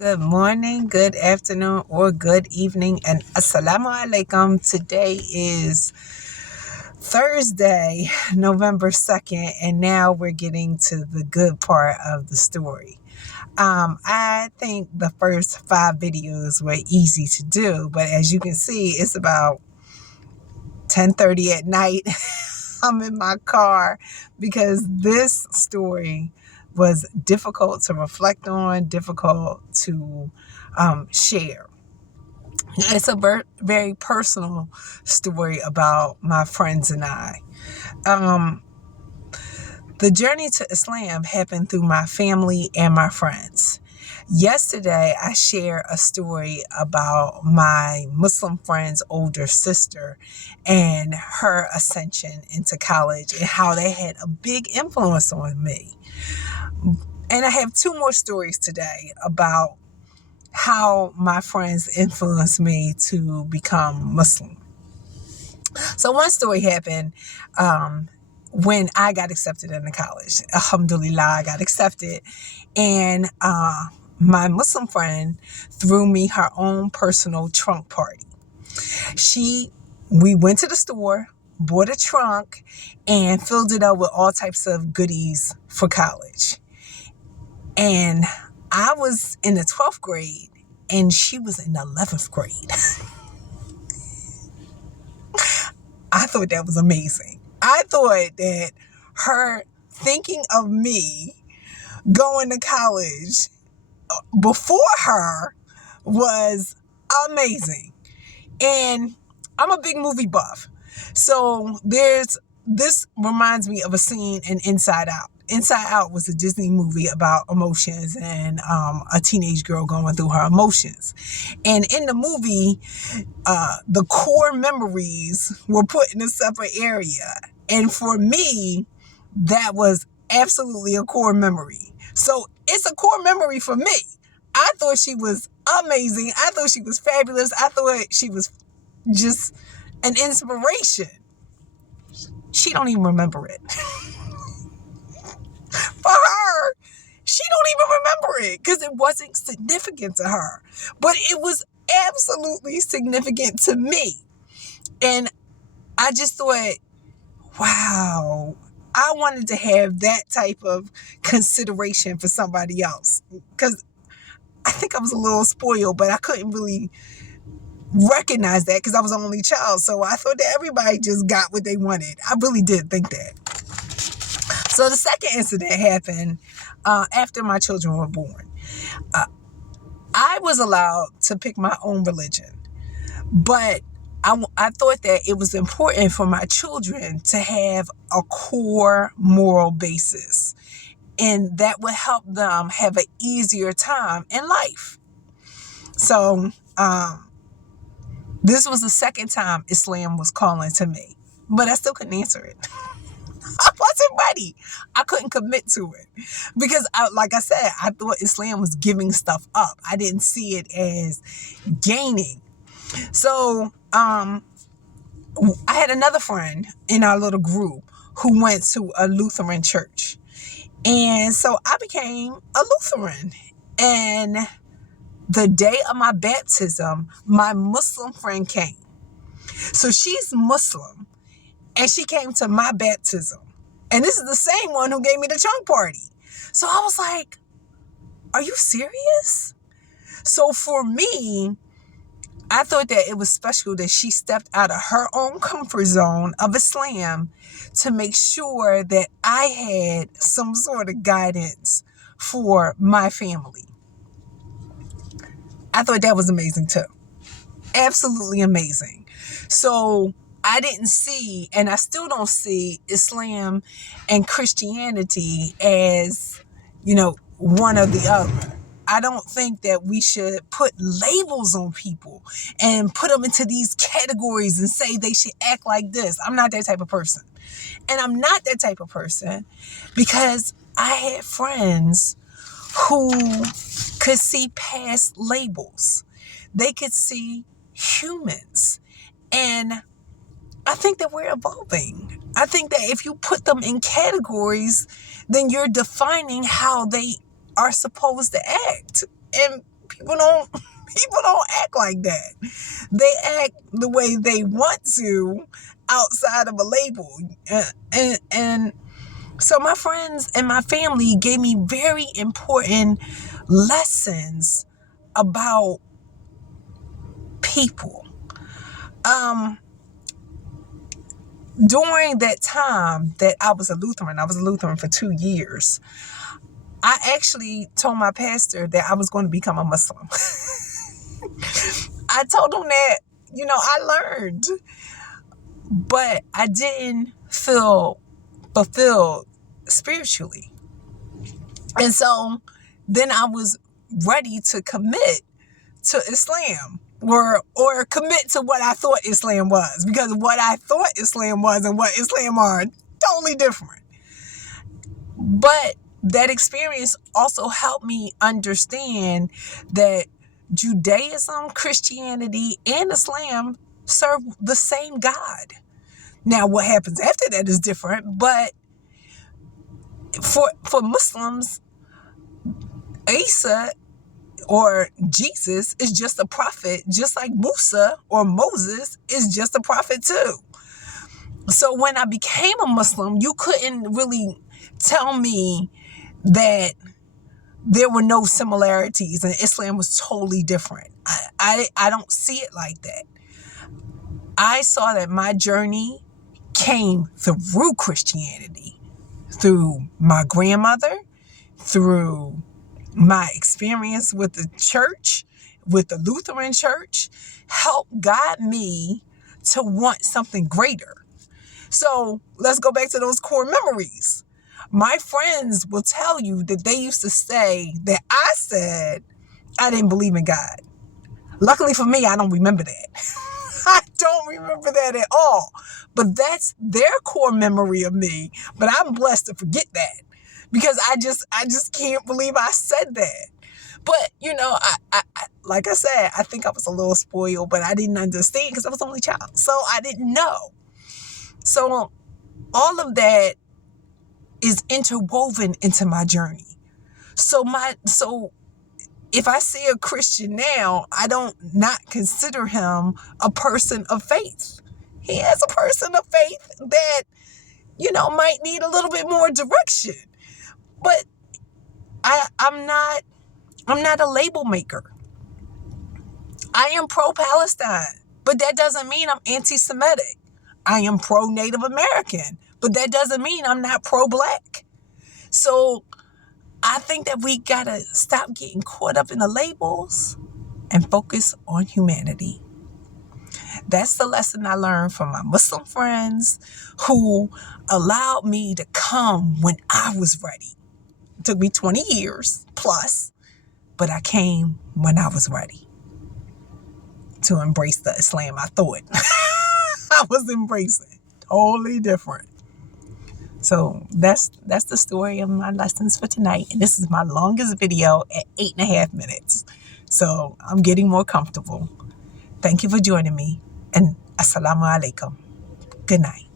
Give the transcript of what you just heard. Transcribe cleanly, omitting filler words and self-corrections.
Good morning, good afternoon, or good evening, and assalamu alaikum. Today is Thursday, November 2nd, and now we're getting to the good part of the story. I think the first 5 videos were easy to do, but as you can see, it's about 10:30 at night. I'm in my car because this story was difficult to reflect on, difficult to share. It's a very personal story about my friends and I. Um, the journey to Islam happened through my family and my friends. Yesterday, I shared a story about my Muslim friend's older sister and her ascension into college and how they had a big influence on me. And I have two more stories today about how my friends influenced me to become Muslim. So one story happened when I got accepted into college. Alhamdulillah, I got accepted. And my Muslim friend threw me her own personal trunk party. We went to the store, bought a trunk, and filled it up with all types of goodies for college. And I was in the 12th grade, and she was in the 11th grade. I thought that was amazing. I thought that her thinking of me going to college before her was amazing. And I'm a big movie buff. So this reminds me of a scene in Inside Out. Inside Out was a Disney movie about emotions and a teenage girl going through her emotions. And in the movie, the core memories were put in a separate area. And for me, that was absolutely a core memory. So it's a core memory for me. I thought she was amazing. I thought she was fabulous. I thought she was just an inspiration. She don't even remember it. For her, she don't even remember it because it wasn't significant to her. But it was absolutely significant to me. And I just thought, wow, I wanted to have that type of consideration for somebody else. Because I think I was a little spoiled, but I couldn't really recognize that because I was the only child. So I thought that everybody just got what they wanted. I really did think that. So the second incident happened after my children were born. I was allowed to pick my own religion, but I thought that it was important for my children to have a core moral basis, and that would help them have an easier time in life. So this was the second time Islam was calling to me, but I still couldn't answer it. I wasn't ready. I couldn't commit to it because, like I said, I thought Islam was giving stuff up. I didn't see it as gaining. So I had another friend in our little group who went to a Lutheran church. And so I became a Lutheran. And the day of my baptism, my Muslim friend came. So she's Muslim, and she came to my baptism. And this is the same one who gave me the trunk party. So I was like, are you serious? So for me, I thought that it was special that she stepped out of her own comfort zone of Islam to make sure that I had some sort of guidance for my family. I thought that was amazing too. Absolutely amazing. So I didn't see, and I still don't see, Islam and Christianity as, one or the other. I don't think that we should put labels on people and put them into these categories and say they should act like this. I'm not that type of person. And I'm not that type of person because I had friends who could see past labels. They could see humans. And I think that we're evolving. I think that if you put them in categories, then you're defining how they are supposed to act. And People don't act like that. They act the way they want to outside of a label. And so my friends and my family gave me very important lessons about people. During that time that I was a Lutheran for 2 years. I actually told my pastor that I was going to become a Muslim. I told him that, I learned, but I didn't feel fulfilled spiritually. And so then I was ready to commit to Islam or commit to what I thought Islam was, because what I thought Islam was and what Islam are totally different. But that experience also helped me understand that Judaism, Christianity, and Islam serve the same God. Now, what happens after that is different, but for Muslims, Isa or Jesus is just a prophet, just like Musa or Moses is just a prophet too. So when I became a Muslim, you couldn't really tell me that there were no similarities and Islam was totally different. I don't see it like that. I saw that my journey came through Christianity, through my grandmother, through my experience with the church, with the Lutheran church, helped guide me to want something greater. So let's go back to those core memories. My friends will tell you that they used to say that I said I didn't believe in God. Luckily for me, I don't remember that. I don't remember that at all. But that's their core memory of me. But I'm blessed to forget that, because I just can't believe I said that. But, I like I said, I think I was a little spoiled, but I didn't understand because I was the only child. So I didn't know. So all of that is interwoven into my journey. So if I see a Christian now, I don't not consider him a person of faith. He is a person of faith that, might need a little bit more direction. But I'm not a label maker. I am pro-Palestine, but that doesn't mean I'm anti-Semitic. I am pro-Native American, but that doesn't mean I'm not pro-Black. So I think that we gotta stop getting caught up in the labels and focus on humanity. That's the lesson I learned from my Muslim friends who allowed me to come when I was ready. It took me 20 years plus, but I came when I was ready to embrace the Islam I thought I was embracing. Totally different. So that's the story of my lessons for tonight. And this is my longest video at 8.5 minutes. So I'm getting more comfortable. Thank you for joining me. And assalamu alaikum. Good night.